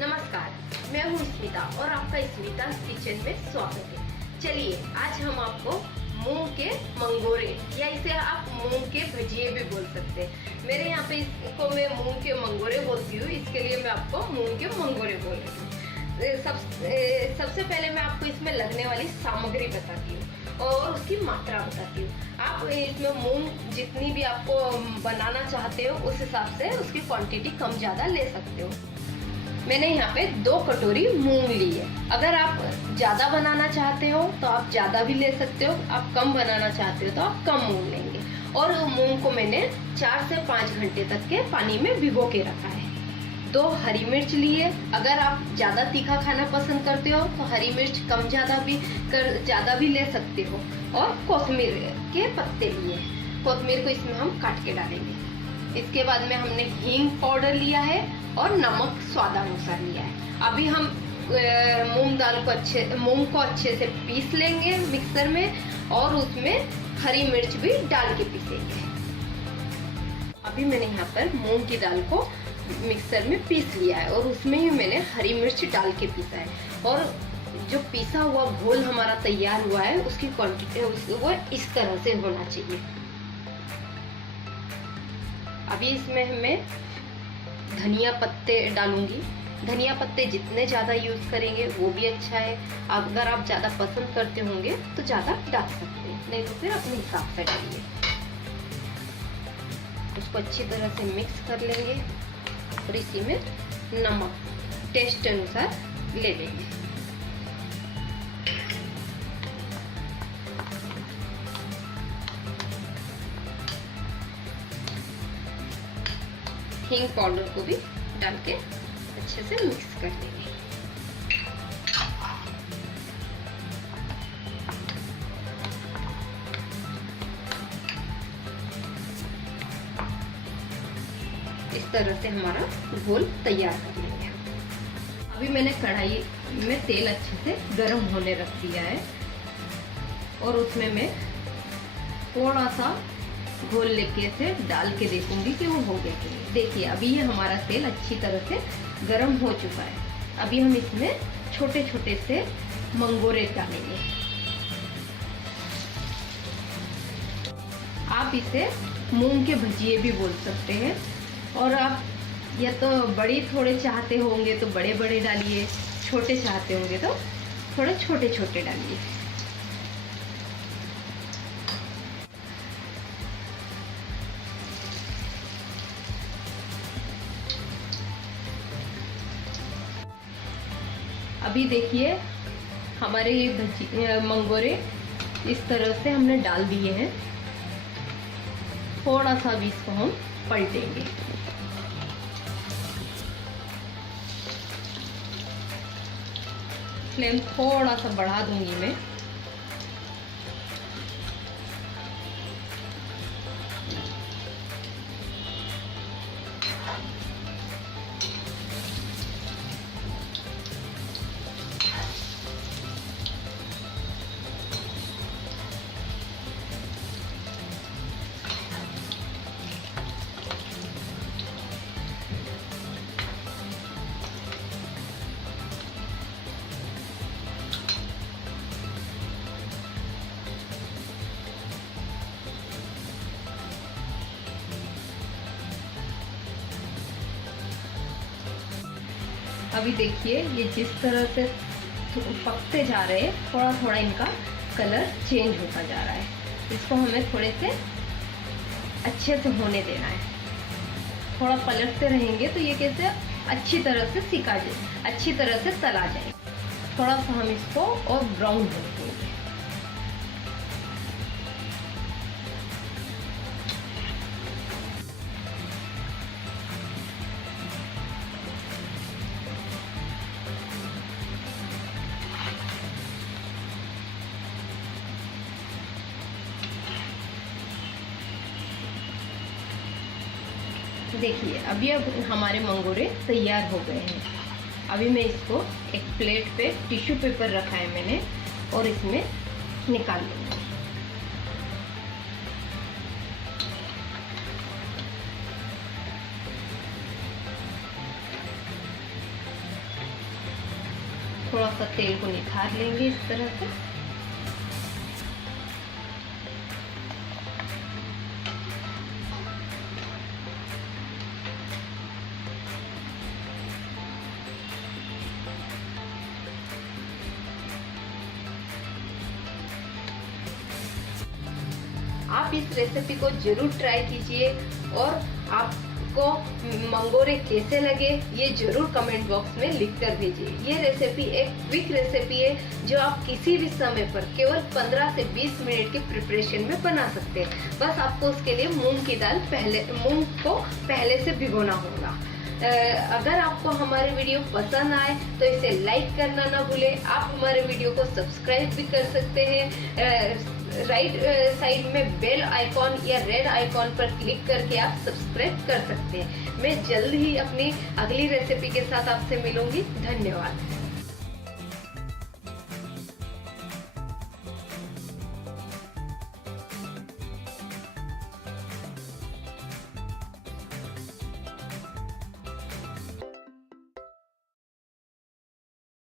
नमस्कार, मैं हूँ स्मिता और आपका स्मिता किचन में स्वागत है। चलिए आज हम आपको मूंग के मंगोरे या इसे आप मूंग के भजिए भी बोल सकते हैं। मेरे यहाँ पे इसको मैं मूंग के मंगोरे बोलती हूँ, इसके लिए मैं आपको मूंग के मंगोरे बोल रही हूँ। सबसे पहले मैं आपको इसमें लगने वाली सामग्री बताती हूँ और उसकी मात्रा बताती हूँ। आप इसमें मूंग जितनी भी आपको बनाना चाहते हो उस हिसाब से उसकी क्वांटिटी कम ज़्यादा ले सकते हो। मैंने यहाँ पे 2 कटोरी मूंग ली है। अगर आप ज़्यादा बनाना चाहते हो तो आप ज़्यादा भी ले सकते हो, आप कम बनाना चाहते हो तो आप कम मूंग लेंगे। और मूंग को मैंने 4 से 5 घंटे तक के पानी में भिगो के रखा है। 2 हरी मिर्च लिए, अगर आप ज़्यादा तीखा खाना पसंद करते हो तो हरी मिर्च कम ज़्यादा भी ले सकते हो। और कोथिमीर के पत्ते लिए, कोथिमीर को इसमें हम काट के डालेंगे। इसके बाद में हमने हींग पाउडर लिया है और नमक स्वादानुसार लिया है। अभी हम मूंग को अच्छे से पीस लेंगे मिक्सर में और उसमें हरी मिर्च भी डाल के पीसेंगे। अभी मैंने यहाँ पर मूंग की दाल को मिक्सर में पीस लिया है और उसमें ही मैंने हरी मिर्च डाल के पीसा है। और जो पीसा हुआ घोल हमारा तैयार हुआ है उसकी क्वांटिटी वो इस तरह से होना चाहिए। अभी इसमें मैं धनिया पत्ते डालूंगी। धनिया पत्ते जितने ज़्यादा यूज़ करेंगे वो भी अच्छा है। अगर आप ज़्यादा पसंद करते होंगे तो ज़्यादा डाल सकते हैं, नहीं तो फिर अपने हिसाब से डालिए। उसको अच्छी तरह से मिक्स कर लेंगे और इसी में नमक टेस्ट अनुसार ले लेंगे। हींग पाउडर को भी डाल के अच्छे से मिक्स कर देंगे। इस तरह से हमारा घोल तैयार कर लेंगे। अभी मैंने कढ़ाई में तेल अच्छे से गर्म होने रख दिया है और उसमें मैं थोड़ा सा घोल लेके से डाल के देखूंगी कि वो हो गया कि नहीं। देखिए अभी ये हमारा तेल अच्छी तरह से गर्म हो चुका है। अभी हम इसमें छोटे छोटे से मंगोरे डालेंगे। आप इसे मूंग के भजिए भी बोल सकते हैं। और आप या तो बड़ी थोड़े चाहते होंगे तो बड़े बड़े डालिए, छोटे चाहते होंगे तो थोड़े छोटे छोटे डालिए। अभी देखिए हमारे ये मंगोरे इस तरह से हमने डाल दिए हैं। थोड़ा सा भी इसको हम पलटेंगे। फ्लेम थोड़ा सा बढ़ा दूंगी मैं। अभी देखिए ये जिस तरह से पकते जा रहे हैं, थोड़ा थोड़ा इनका कलर चेंज होता जा रहा है। इसको हमें थोड़े से अच्छे से होने देना है। थोड़ा पलटते रहेंगे तो ये कैसे अच्छी तरह से सिका जाए, अच्छी तरह से तला जाए। थोड़ा सा हम इसको और ब्राउन होने देंगे। देखिए अभी अब हमारे मंगोरे तैयार हो गए हैं। अभी मैं इसको एक प्लेट पे टिश्यू पेपर रखा है मैंने और इसमें निकाल लूँगी। थोड़ा सा तेल को निखार लेंगे इस तरह से। आप इस रेसिपी को जरूर ट्राई कीजिए और आपको मंगोरे कैसे लगे ये जरूर कमेंट बॉक्स में लिख कर भेजिए। ये रेसिपी एक क्विक रेसिपी है जो आप किसी भी समय पर केवल 15 से 20 मिनट के प्रिपरेशन में बना सकते हैं। बस आपको उसके लिए मूंग की दाल मूंग को पहले से भिगोना होगा। अगर आपको हमारे वीडियो पसंद आए तो इसे लाइक करना ना भूलें। आप हमारे वीडियो को सब्सक्राइब भी कर सकते हैं। राइट साइड में बेल आइकॉन या रेड आइकॉन पर क्लिक करके आप सब्सक्राइब कर सकते हैं। मैं जल्द ही अपनी अगली रेसिपी के साथ आपसे मिलूंगी। धन्यवाद।